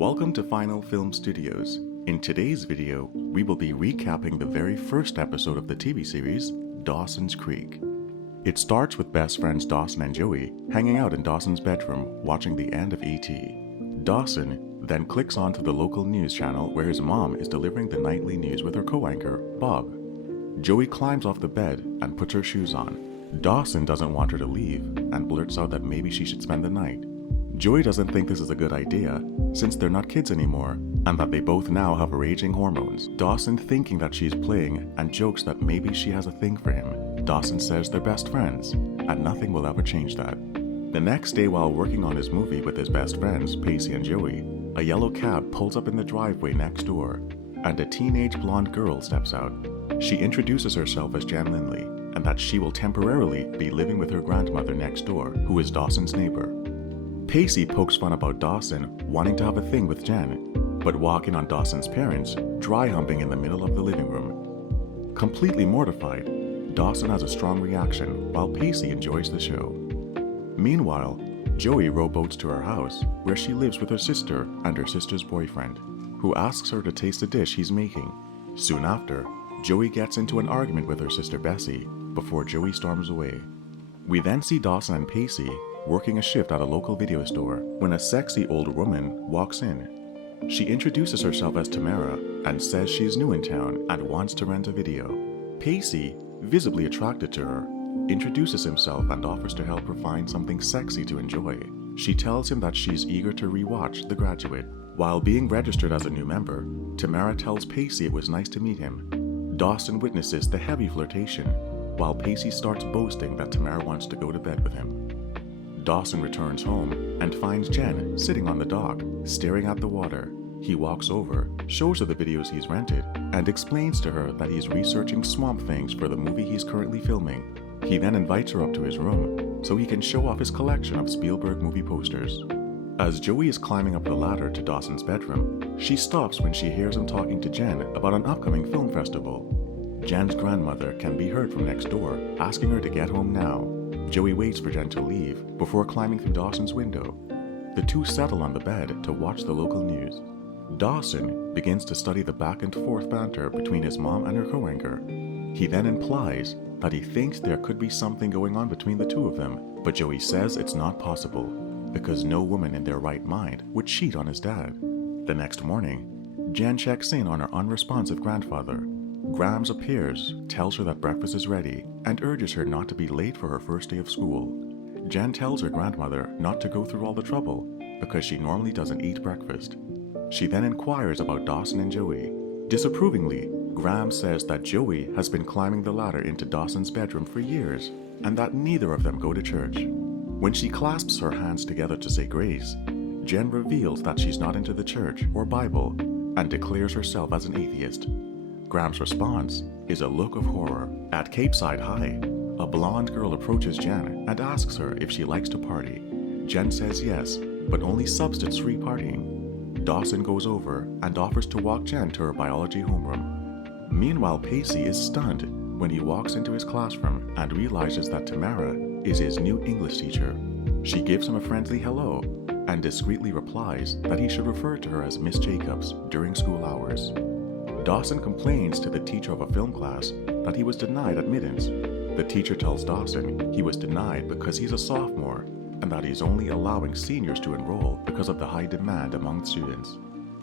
Welcome to Final Film Studios. In today's video, we will be recapping the very first episode of the TV series, Dawson's Creek. It starts with best friends Dawson and Joey hanging out in Dawson's bedroom watching the end of E.T. Dawson then clicks onto the local news channel where his mom is delivering the nightly news with her co-anchor, Bob. Joey climbs off the bed and puts her shoes on. Dawson doesn't want her to leave and blurts out that maybe she should spend the night. Joey doesn't think this is a good idea since they're not kids anymore and that they both now have raging hormones. Dawson, thinking that she's playing and jokes that maybe she has a thing for him. Dawson says they're best friends and nothing will ever change that. The next day, while working on his movie with his best friends Pacey and Joey, a yellow cab pulls up in the driveway next door and a teenage blonde girl steps out. She introduces herself as Jen Lindley and that she will temporarily be living with her grandmother next door, who is Dawson's neighbor. Pacey pokes fun about Dawson wanting to have a thing with Jen, but walking on Dawson's parents, dry humping in the middle of the living room. Completely mortified, Dawson has a strong reaction while Pacey enjoys the show. Meanwhile, Joey rowboats to her house where she lives with her sister and her sister's boyfriend, who asks her to taste the dish he's making. Soon after, Joey gets into an argument with her sister Bessie before Joey storms away. We then see Dawson and Pacey working a shift at a local video store when a sexy old woman walks in. She introduces herself as Tamara and says she's new in town and wants to rent a video. Pacey, visibly attracted to her, introduces himself and offers to help her find something sexy to enjoy. She tells him that she's eager to rewatch The Graduate. While being registered as a new member, Tamara tells Pacey it was nice to meet him. Dawson witnesses the heavy flirtation, while Pacey starts boasting that Tamara wants to go to bed with him. Dawson returns home and finds Jen sitting on the dock, staring at the water. He walks over, shows her the videos he's rented, and explains to her that he's researching swamp things for the movie he's currently filming. He then invites her up to his room so he can show off his collection of Spielberg movie posters. As Joey is climbing up the ladder to Dawson's bedroom, she stops when she hears him talking to Jen about an upcoming film festival. Jen's grandmother can be heard from next door, asking her to get home now. Joey waits for Jen to leave before climbing through Dawson's window. The two settle on the bed to watch the local news. Dawson begins to study the back and forth banter between his mom and her co-anchor. He then implies that he thinks there could be something going on between the two of them, but Joey says it's not possible because no woman in their right mind would cheat on his dad. The next morning, Jen checks in on her unresponsive grandfather. Grams appears, tells her that breakfast is ready, and urges her not to be late for her first day of school. Jen tells her grandmother not to go through all the trouble because she normally doesn't eat breakfast. She then inquires about Dawson and Joey. Disapprovingly, Graham says that Joey has been climbing the ladder into Dawson's bedroom for years and that neither of them go to church. When she clasps her hands together to say grace, Jen reveals that she's not into the church or Bible and declares herself as an atheist. Graham's response is a look of horror. At Capeside High, a blonde girl approaches Jen and asks her if she likes to party. Jen says yes, but only substance-free partying. Dawson goes over and offers to walk Jen to her biology homeroom. Meanwhile, Pacey is stunned when he walks into his classroom and realizes that Tamara is his new English teacher. She gives him a friendly hello and discreetly replies that he should refer to her as Miss Jacobs during school hours. Dawson complains to the teacher of a film class that he was denied admittance. The teacher tells Dawson he was denied because he's a sophomore and that he's only allowing seniors to enroll because of the high demand among students.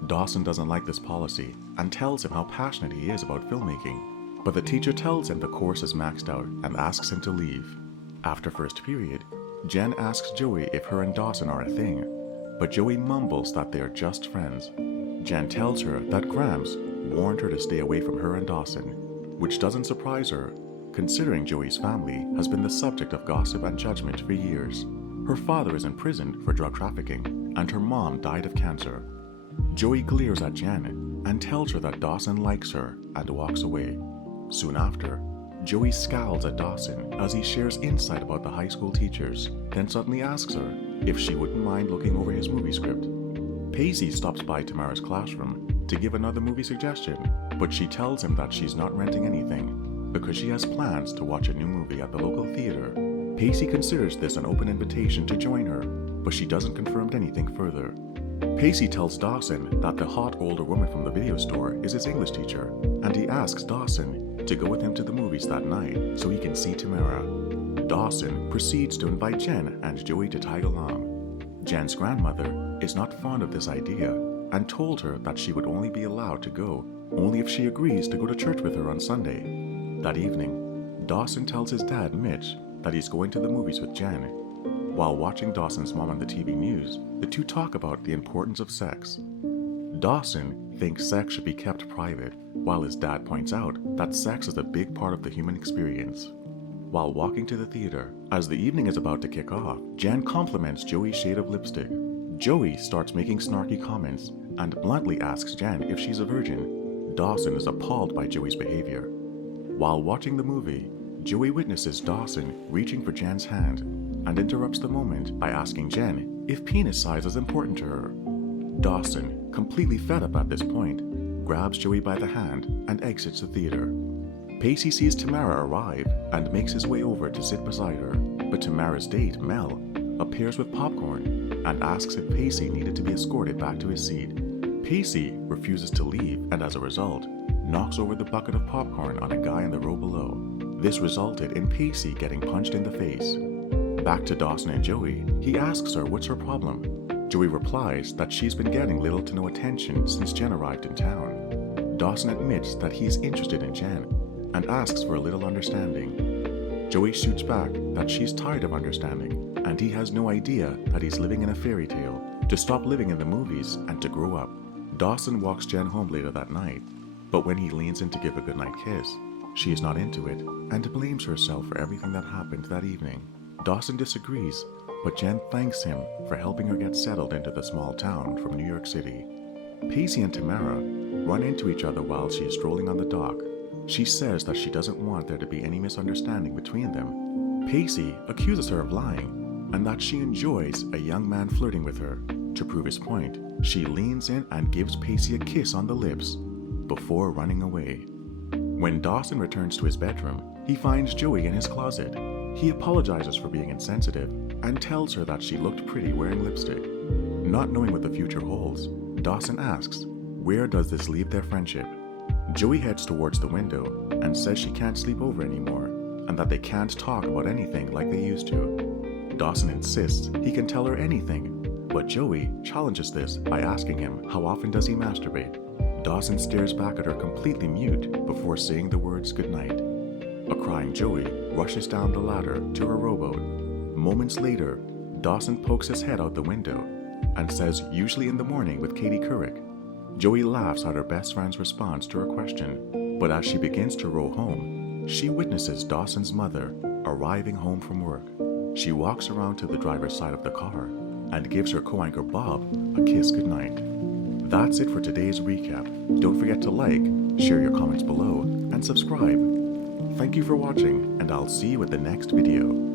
Dawson doesn't like this policy and tells him how passionate he is about filmmaking, but the teacher tells him the course is maxed out and asks him to leave. After first period, Jen asks Joey if her and Dawson are a thing, but Joey mumbles that they are just friends. Jen tells her that Grams warned her to stay away from her and Dawson, which doesn't surprise her, considering Joey's family has been the subject of gossip and judgment for years. Her father is imprisoned for drug trafficking, and her mom died of cancer. Joey glares at Jen and tells her that Dawson likes her and walks away. Soon after, Joey scowls at Dawson as he shares insight about the high school teachers, then suddenly asks her if she wouldn't mind looking over his movie script. Pacey stops by Tamara's classroom to give another movie suggestion, but she tells him that she's not renting anything because she has plans to watch a new movie at the local theater. Pacey considers this an open invitation to join her, but she doesn't confirm anything further. Pacey tells Dawson that the hot older woman from the video store is his English teacher, and he asks Dawson to go with him to the movies that night so he can see Tamara. Dawson proceeds to invite Jen and Joey to tag along. Jen's grandmother is not fond of this idea and told her that she would only be allowed to go only if she agrees to go to church with her on Sunday. That evening, Dawson tells his dad, Mitch, that he's going to the movies with Jen. While watching Dawson's mom on the TV news, the two talk about the importance of sex. Dawson thinks sex should be kept private, while his dad points out that sex is a big part of the human experience. While walking to the theater, as the evening is about to kick off, Jen compliments Joey's shade of lipstick. Joey starts making snarky comments and bluntly asks Jen if she's a virgin. Dawson is appalled by Joey's behavior. While watching the movie, Joey witnesses Dawson reaching for Jen's hand and interrupts the moment by asking Jen if penis size is important to her. Dawson, completely fed up at this point, grabs Joey by the hand and exits the theater. Pacey sees Tamara arrive and makes his way over to sit beside her, but Tamara's date, Mel, appears with popcorn and asks if Pacey needed to be escorted back to his seat. Pacey refuses to leave and as a result, knocks over the bucket of popcorn on a guy in the row below. This resulted in Pacey getting punched in the face. Back to Dawson and Joey, he asks her what's her problem. Joey replies that she's been getting little to no attention since Jen arrived in town. Dawson admits that he's interested in Jen and asks for a little understanding. Joey shoots back that she's tired of understanding and he has no idea that he's living in a fairy tale, to stop living in the movies and to grow up. Dawson walks Jen home later that night, but when he leans in to give a goodnight kiss, she is not into it and blames herself for everything that happened that evening. Dawson disagrees, but Jen thanks him for helping her get settled into the small town from New York City. Pacey and Tamara run into each other while she is strolling on the dock. She says that she doesn't want there to be any misunderstanding between them. Pacey accuses her of lying and that she enjoys a young man flirting with her. To prove his point, she leans in and gives Pacey a kiss on the lips before running away. When Dawson returns to his bedroom, he finds Joey in his closet. He apologizes for being insensitive and tells her that she looked pretty wearing lipstick. Not knowing what the future holds, Dawson asks, where does this leave their friendship? Joey heads towards the window and says she can't sleep over anymore and that they can't talk about anything like they used to. Dawson insists he can tell her anything, but Joey challenges this by asking him how often does he masturbate. Dawson stares back at her completely mute before saying the words goodnight. A crying Joey rushes down the ladder to her rowboat. Moments later, Dawson pokes his head out the window and says usually in the morning with Katie Couric. Joey laughs at her best friend's response to her question, but as she begins to row home, she witnesses Dawson's mother arriving home from work. She walks around to the driver's side of the car and gives her co-anchor Bob a kiss goodnight. That's it for today's recap. Don't forget to like, share your comments below, and subscribe. Thank you for watching, and I'll see you at the next video.